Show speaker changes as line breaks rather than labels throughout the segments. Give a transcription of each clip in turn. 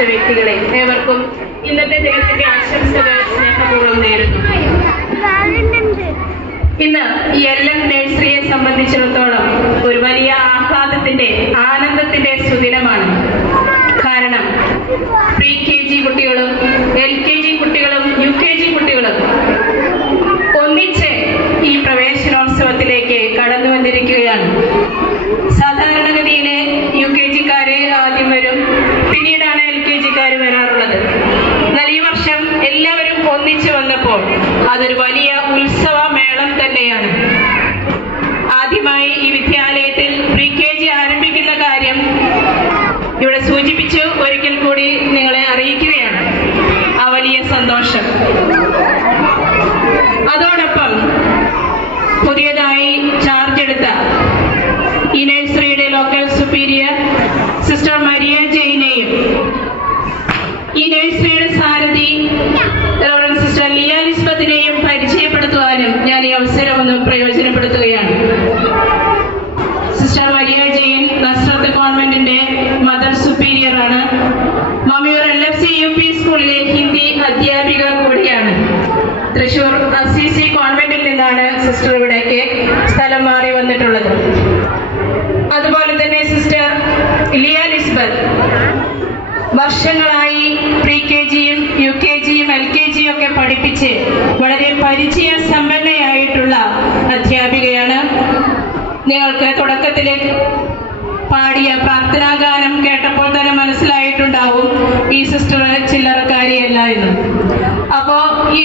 വ്യക്തികളെ ഏവർക്കും ഇന്നത്തെ ദിനത്തിന്റെ ആശംസകൾ സ്നേഹപൂർവം നേരുന്നു. ഇന്ന് ഈ എല്ലാം നഴ്സറിയെ സംബന്ധിച്ചിടത്തോളം ഒരു വലിയ ആഹ്ലാദത്തിന്റെ ആനന്ദത്തിന്റെ സുദിനമാണ്. കാരണം പ്രീ കെ ജി കുട്ടികളും എൽ കെ ജി കുട്ടികളും യു കെ ജി കുട്ടികളും ഒന്നിച്ച് ഈ പ്രവേശനോത്സവത്തിലേക്ക് കടന്നു വന്നിരിക്കുകയാണ് സാധാരണഗതിയിലെ അതൊരു വലിയ ഉത്സവ മേളം തന്നെയാണ്. ആദ്യമായി ഈ വിദ്യാലയത്തിൽ പ്രീ കെ ജി ആരംഭിക്കുന്ന കാര്യം ഇവിടെ സൂചിപ്പിച്ചു. ഒരിക്കൽ കൂടി നിങ്ങളെ അറിയിക്കുകയാണ്. ആ വലിയ സന്തോഷം. അതോടൊപ്പം പുതിയതായി ചാർജ് എടുത്ത ഈ നഴ്സറിയുടെ ലോക്കൽ സുപ്പീരിയർ സിസ്റ്റർ മരിയ ജെയിനെയും ഈ നഴ്സറിയുടെ സുപ്പീരിയർ ആണ്. Mammiyur L F C U P സ്കൂളിലെ ഹിന്ദി അധ്യാപിക കൂടിയാണ്. തൃശൂർ അസിസി കോൺവെന്റിൽ നിന്നാണ് സിസ്റ്റർ ഇവിടേക്ക് സ്ഥലം മാറി വന്നിട്ടുള്ളത്. അതുപോലെ തന്നെ സിസ്റ്റർ ലിയ ലിസ്ബത്ത്. വർഷങ്ങളായി പ്രീ കെ ജിയും യു കെ ജിയും എൽ കെ ജിയും ഒക്കെ പഠിപ്പിച്ച് വളരെ പരിചയ സമ്പന്നയായിട്ടുള്ള അധ്യാപികയാണ്. നിങ്ങൾക്ക് തുടക്കത്തിലെ പാടിയ പ്രാർത്ഥനാഗാനം കേട്ടപ്പോൾ തന്നെ മനസ്സിലായിട്ടുണ്ടാവും ഈ സിസ്റ്റർ ചില്ലറക്കാരിയല്ല എന്ന്. അപ്പോ ഈ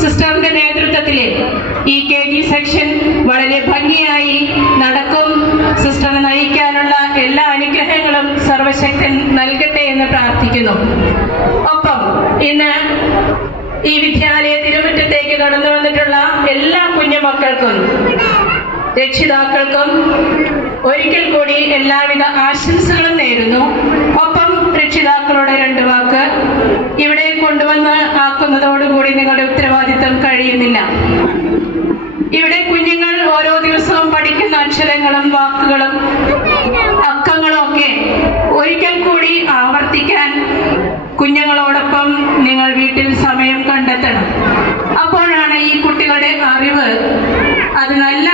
സിസ്റ്ററിന്റെ നേതൃത്വത്തിൽ ഈ കെ ജി സെക്ഷൻ വളരെ ഭംഗിയായി നടക്കും. സിസ്റ്ററെ നയിക്കാനുള്ള എല്ലാ അനുഗ്രഹങ്ങളും സർവശക്തൻ നൽകട്ടെ എന്ന് പ്രാർത്ഥിക്കുന്നു. ഒപ്പം ഇന്ന് ഈ വിദ്യാലയ തിരുമുറ്റത്തേക്ക് കടന്നു വന്നിട്ടുള്ള എല്ലാ കുഞ്ഞുമക്കൾക്കും രക്ഷിതാക്കൾക്കും ഒരിക്കൽ കൂടി എല്ലാവിധ ആശംസകളും നേരുന്നു. ഒപ്പം രക്ഷിതാക്കളുടെ രണ്ട് വാക്ക്. ഇവിടെ കൊണ്ടുവന്ന് ആക്കുന്നതോടുകൂടി നിങ്ങളുടെ ഉത്തരവാദിത്തം കഴിയുന്നില്ല. ഇവിടെ കുഞ്ഞുങ്ങൾ ഓരോ ദിവസവും പഠിക്കുന്ന അക്ഷരങ്ങളും വാക്കുകളും അക്കങ്ങളും ഒക്കെ ഒരിക്കൽ കൂടി ആവർത്തിക്കാൻ കുഞ്ഞുങ്ങളോടൊപ്പം നിങ്ങൾ വീട്ടിൽ സമയം കണ്ടെത്തണം. അപ്പോഴാണ് ഈ കുട്ടികളുടെ അറിവ് അത് നല്ല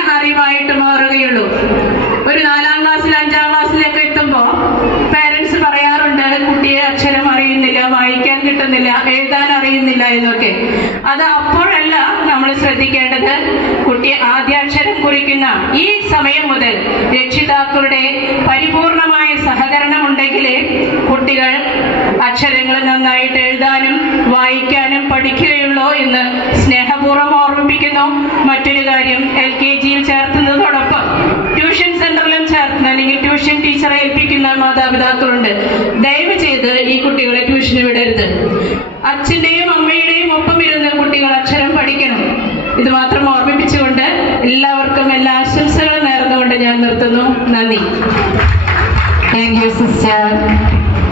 ശ്രദ്ധിക്കേണ്ടത് കുട്ടി ആദ്യാക്ഷരം കുറിക്കുന്ന ഈ സമയം മുതൽ രക്ഷിതാക്കളുടെ പരിപൂർണമായ സഹകരണം ഉണ്ടെങ്കിലേ കുട്ടികൾ അക്ഷരങ്ങൾ നന്നായിട്ട് എഴുതാനും വായിക്കാനും പഠിക്കുകയുള്ളൂ എന്ന് സ്നേഹപൂർവം ഓർമ്മിപ്പിക്കുന്നു. മറ്റൊരു കാര്യം എൽ കെ ജിയിൽ ചേർത്തുന്നതോടൊപ്പം ട്യൂഷൻ സെന്ററിലും ചേർത്തുന്ന അല്ലെങ്കിൽ ട്യൂഷൻ ടീച്ചറെ ഏൽപ്പിക്കുന്ന മാതാപിതാക്കളുണ്ട്. ദയവ് ചെയ്ത് ഈ കുട്ടികളെ ട്യൂഷന് വിടരുത്. അച്ഛന്റെയും ആശംസകളും നേർന്നുകൊണ്ട് ഞാൻ നിർത്തുന്നു നന്ദി
താങ്ക് യു സിസ്റ്റർ